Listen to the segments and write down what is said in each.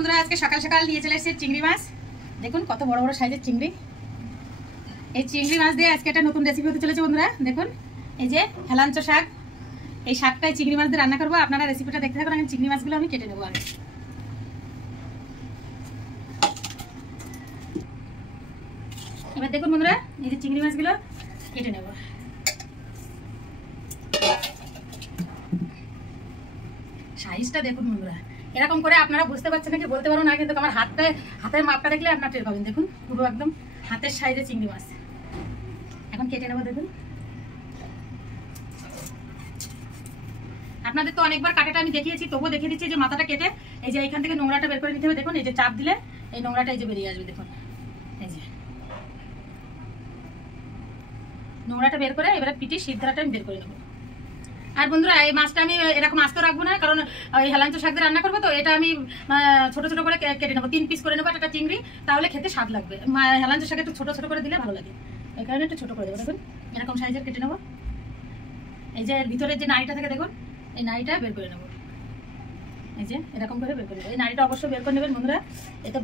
বন্ধুরা আজকে সকাল সকাল নিয়ে চলে এসেছে চিংড়ি মাছ। দেখুন কত বড় বড় সাইজের চিংড়ি। এই চিংড়ি মাছ দিয়ে আজকে একটা নতুন রেসিপি হতে চলেছে বন্ধুরা। দেখুন এই যে হেলাঞ্চ শাক, এই শাকটাই চিংড়ি মাছ দিয়ে রান্না করবো। আপনারা রেসিপিটা দেখতে থাকুন। আমি চিংড়ি মাছগুলো আমি কেটে নেবো আগে। এবার দেখুন বন্ধুরা এই যে চিংড়ি মাছগুলো কেটে নেব। সাইজটা দেখুন বন্ধুরা, এরকম করে আপনারা বুঝতে পারছেন নাকি বলতে পারো না, কিন্তু আমার হাতের মাপটা দেখলে আপনারা টের পাবেন। দেখুন পুরো একদম হাতের সাইজে চিংড়ি মাছ। এখন কেটে নেবো। দেখুন আপনাদের তো অনেকবার কাটাটা আমি দেখিয়েছি, তবুও দেখিয়ে দিচ্ছি যে মাথাটা কেটে এই যে এইখান থেকে নোংরাটা বের করে নিতে হবে। দেখুন এই যে চাপ দিলে এই নোংরাটা এই যে বেরিয়ে আসবে। দেখুন এই যে নোংরাটা বের করে এবারে পিঠে সিদ্ধাটা আমি বের করে নেবো। আর বন্ধুরা এই মাছটা আমি এরকম আস্ত রাখবো না, কারণ ওই হেলাঞ্চ শাক দিয়ে রান্না করবো, তো এটা আমি ছোট ছোট করে কেটে নেবো। 3 পিস করে নেবো একটা চিংড়ি, তাহলে খেতে স্বাদ লাগবে। হেলাঞ্চ শাক একটু ছোট ছোট করে দিলে ভালো লাগে, এই কারণে একটু ছোট করে দেবো। দেখুন এরকম সাইজের কেটে নেবো। এই যে ভিতরের যে নাড়িটা থাকে দেখুন, এই নাড়িটা বের করে নেবো। এই যে এরকম করে বের করে নেবো। এই নাড়িটা অবশ্যই বের করে নেবেন বন্ধুরা, এতে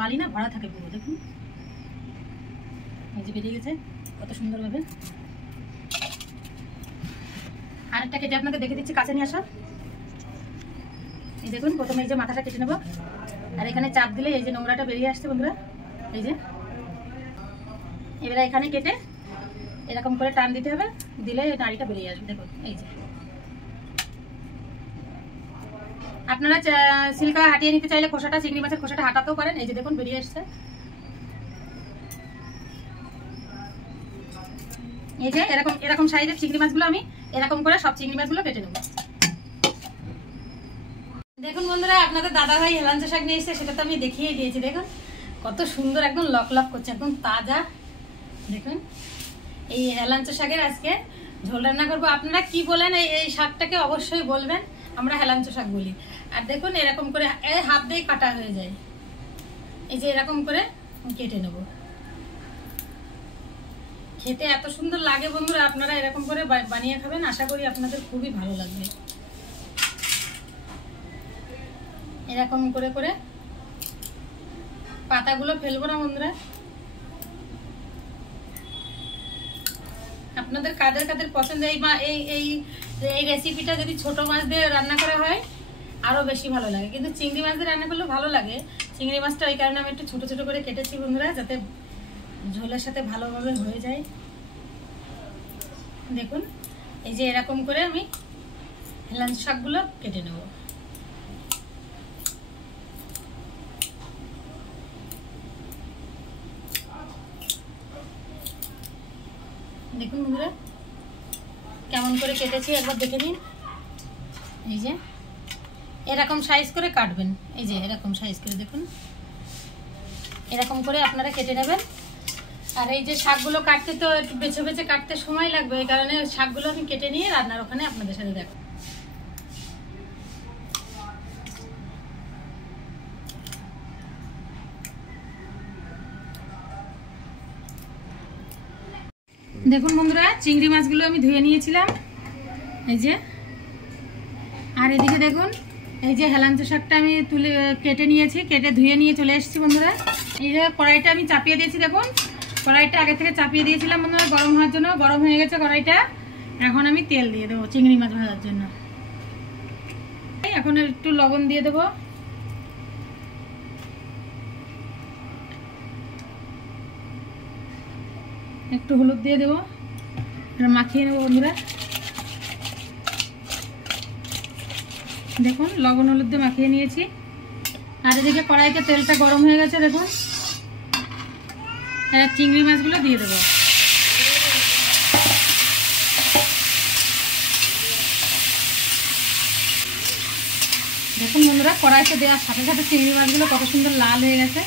বালি না ভরা থাকে পুরো। দেখুন এই যে বেরিয়ে গেছে কত সুন্দরভাবে। আরেকটা কেটে আপনাকে দেখে দিচ্ছি, কাছে নিয়ে আসা। এই দেখুন প্রথমে এই যে মাথাটা কেটে নেবো, আর এখানে চাপ দিলে এই যে নোংরাটা বেরিয়ে আসছে বন্ধুরা। এই যে এবারে এখানে কেটে এরকম করে টান দিতে হবে, দিলে নাড়িটা বেরিয়ে আসবে। দেখুন এই যে আপনারা সিল্কা হাটিয়ে নিতে চাইলে খোসাটা, চিংড়ি মাছের খোসাটা হাঁটাতেও পারেন। এই যে দেখুন বেরিয়ে আসছে। এই যে এরকম সাইজের চিংড়ি মাছগুলো আমি এরকম করে সব চিংড়ি মাছগুলো কেটে নেব। দেখুন বন্ধুরা আপনাদের দাদা ভাই হেলাঞ্চ শাক নিয়ে এসেছে, সেটা তো আমি দেখিয়ে দিয়েছি। দেখুন কত সুন্দর একদম লক করছে, একদম তাজা। দেখুন এই হেলাঞ্চ শাকের আজকে ঝোল রান্না করবো। আপনারা কি বলেন এই শাকটাকে অবশ্যই বলবেন, আমরা হেলাঞ্চ শাক বলি। আর দেখুন এরকম করে হাত দিয়ে কাটা হয়ে যায়। এই যে এরকম করে কেটে নেব। খেতে এত সুন্দর লাগে বন্ধুরা, আপনারা এরকম করে বানিয়ে খাবেন, আশা করি আপনাদের খুবই ভালো লাগবে। এরকম করে করে পাতাগুলো ফেলবো না বন্ধুরা। আপনাদের কাদের কাদের পছন্দ এই রেসিপিটা যদি ছোট মাছ দিয়ে রান্না করা হয় আরো বেশি ভালো লাগে, কিন্তু চিংড়ি মাছ দিয়ে রান্না করলেও ভালো লাগে। চিংড়ি মাছটা ওই কারণে আমি একটু ছোট ছোট করে কেটেছি বন্ধুরা, যাতে ঝোলের সাথে ভালোভাবে হয়ে যায়। দেখুন এই যে এরকম করে আমি হেলাঞ্চ শাকগুলো কেটে নেব। দেখুন বন্ধুরা কেমন করে কেটেছি একবার দেখে নিন। এই যে এরকম সাইজ করে কাটবেন। এই যে এরকম সাইজ করে দেখুন, এরকম করে আপনারা কেটে নেবেন। আর এই যে শাকগুলো কাটতে তো একটু বেছে বেছে কাটতে সময় লাগবে, এই কারণে শাকগুলো আমি কেটে নিয়ে রান্নার ওখানে আপনাদের সাথে দেখো। দেখুন বন্ধুরা চিংড়ি মাছগুলো আমি ধুয়ে নিয়েছিলাম। এই যে আর এদিকে দেখুন এই যে হেলাঞ্চ শাকটা আমি কেটে নিয়েছি, কেটে ধুয়ে নিয়ে চলে এসেছি বন্ধুরা। এই যে কড়াইটা আমি চাপিয়ে দিয়েছি। দেখুন কড়াইটা আগে থেকে চাপিয়ে দিয়েছিলাম বন্ধুরা গরম হওয়ার জন্য। গরম হয়ে গেছে কড়াইটা, এখন আমি তেল দিয়ে দেবো চিংড়ি মাছ ভাজার জন্য। এখন একটু লবণ দিয়ে দেবো, একটু হলুদ দিয়ে দেবো, মাখিয়ে নেবো বন্ধুরা। দেখুন লবণ হলুদ দিয়ে মাখিয়ে নিয়েছি। আর এদিকে কড়াইতে তেলটা গরম হয়ে গেছে। দেখুন চিংড়ি মাছগুলো দিয়ে দেবো। দেখুন বন্ধুরা কড়াইতে দেওয়ার সাথে সাথে চিংড়ি মাছগুলো কত সুন্দর লাল হয়ে গেছে।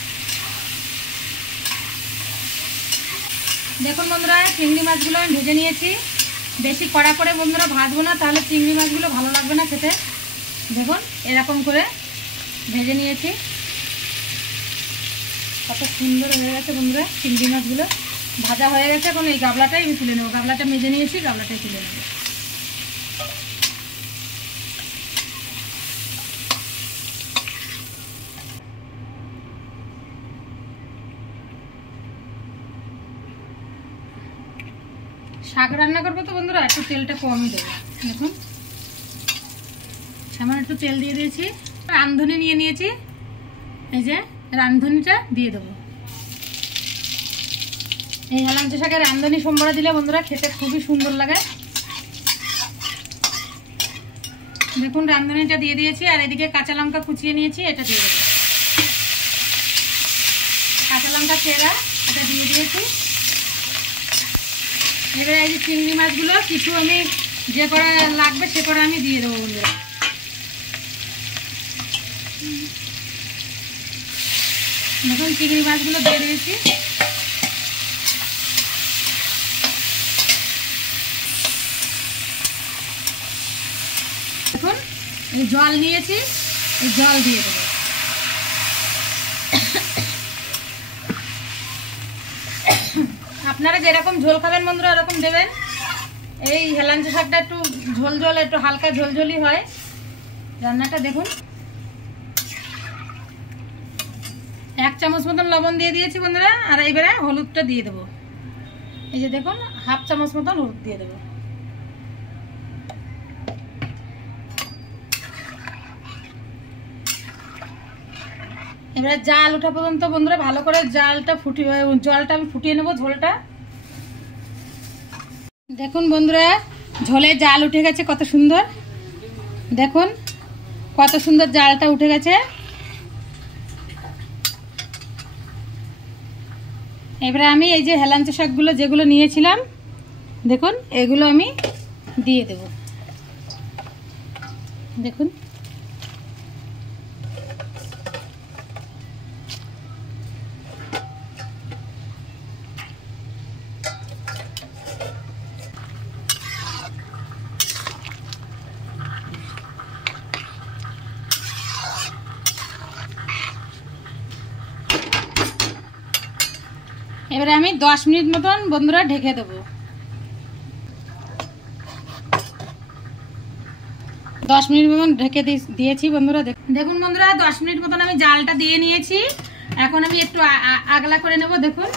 দেখুন বন্ধুরা চিংড়ি মাছগুলো আমি ভেজে নিয়েছি। বেশি কড়া করে বন্ধুরা ভাজবো না, তাহলে চিংড়ি মাছগুলো ভালো লাগবে না খেতে। দেখুন এরকম করে ভেজে নিয়েছি, কত সুন্দর হয়ে গেছে বন্ধুরা। চিংড়ি মাছগুলো ভাজা হয়ে গেছে, এখন এই গাবলাটাই আমি তুলে নেবো। গাবলাটা মেজে নিয়েছি, গাবলাটাই তুলে নেবো। শাক রান্না করবো তো বন্ধুরা, একটু তেলটা কমই দেবো। দেখুন সামান্য একটু তেল দিয়ে দিয়েছি। রাঁধুনি নিয়ে নিয়েছি, এই যে রাঁধুনিটা দিয়ে দেবো। এই হেলাঞ্চ শাকের রাঁধুনি সোমবারে দিলে বন্ধুরা খেতে খুবই সুন্দর লাগে। দেখুন রাঁধুনিটা দিয়ে দিয়েছি, আর এদিকে কাঁচা লঙ্কা কুচিয়ে নিয়েছি, এটা দিয়ে দেবো। কাঁচা লঙ্কা চেরা এটা দিয়ে দিয়েছি। এবারে এই যে চিংড়ি মাছগুলো কিছু আমি যে করে লাগবে সে করে আমি দিয়ে দেবো বন্ধুরা। দেখুন চিংড়ি মাছগুলো দিয়ে দিয়েছি। দেখুন এই জল নিয়েছি, এই জল দিয়ে দেবো। আপনারা যেরকম ঝোল খাবেন বন্ধুরা এরকম দেবেন। এই হেলাঞ্চ শাকটা একটু ঝোল ঝোল, একটু হালকা ঝোলঝোলি হয় রান্নাটা। দেখুন 1 চামচ মতন লবণ দিয়ে দিয়েছি বন্ধুরা, আর এবারে হলুদটা দিয়ে দেবো। এই যে দেখুন 1/2 চামচ মতন হলুদ দিয়ে দেবো। এবারে জাল ওঠা পর্যন্ত বন্ধুরা ভালো করে জলটা আমি ফুটিয়ে নেবো ঝোলটা। দেখুন বন্ধুরা ঝোলে জাল উঠে গেছে কত সুন্দর। দেখুন কত সুন্দর জালটা উঠে গেছে। এবারে আমি এই যে হেলাঞ্চ শাকগুলো যেগুলো নিয়েছিলাম দেখুন এগুলো আমি দিয়ে দেব। দেখুন এবারে আমি 10 মিনিট মতন বন্ধুরা ঢেকে দেবো। 10 মিনিট মতন ঢেকে দিয়েছি বন্ধুরা। দেখুন বন্ধুরা 10 মিনিট মতন আমি জালটা দিয়ে নিয়েছি। এখন আমি একটু আগলা করে নেব। দেখুন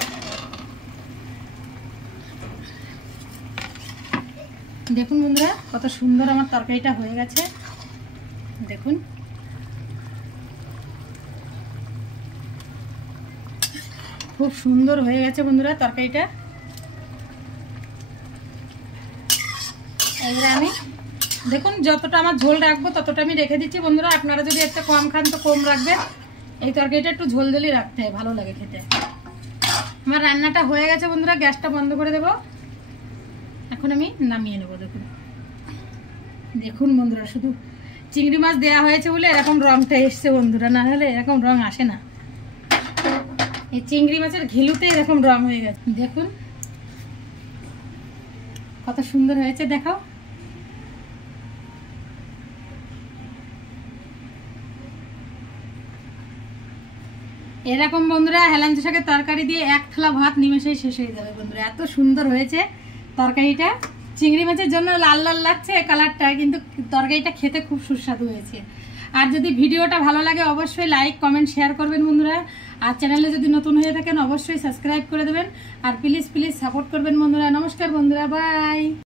দেখুন বন্ধুরা কত সুন্দর আমার তরকারিটা হয়ে গেছে। দেখুন খুব সুন্দর হয়ে গেছে বন্ধুরা তরকারিটা। এবারে আমি দেখুন যতটা আমার ঝোল রাখবো ততটা আমি রেখে দিচ্ছি বন্ধুরা। আপনারা যদি একটা কম খান তো কম রাখবেন। এই তরকারিটা একটু ঝোল ঝোলই রাখতে হয়, ভালো লাগে খেতে। আমার রান্নাটা হয়ে গেছে বন্ধুরা, গ্যাসটা বন্ধ করে দেব। এখন আমি নামিয়ে নেব। দেখুন দেখুন বন্ধুরা শুধু চিংড়ি মাছ দেওয়া হয়েছে বলে এরকম রংটা এসছে বন্ধুরা, না হলে এরকম রং আসে না। এই চিংড়ি মাছের ঘিলুতে এরকম রং হয়ে গেছে। দেখুন কত সুন্দর হয়েছে, দেখাও। এরকম বন্ধুরা হেলাঞ্চ শাকের তরকারি দিয়ে 1 থালা ভাত নিমেষেই শেষ হয়ে যাবে বন্ধুরা। এত সুন্দর হয়েছে তরকারিটা। চিংড়ি মাছের জন্য লাল লাল লাগছে কালারটা, কিন্তু তরকারিটা খেতে খুব সুস্বাদু হয়েছে। আর যদি ভিডিওটা ভালো লাগে অবশ্যই লাইক কমেন্ট শেয়ার করবেন বন্ধুরা। আর চ্যানেলে যদি নতুন হয়ে থাকেন অবশ্যই সাবস্ক্রাইব করে দেবেন। আর প্লিজ প্লিজ সাপোর্ট করবেন বন্ধুরা। নমস্কার বন্ধুরা, বাই।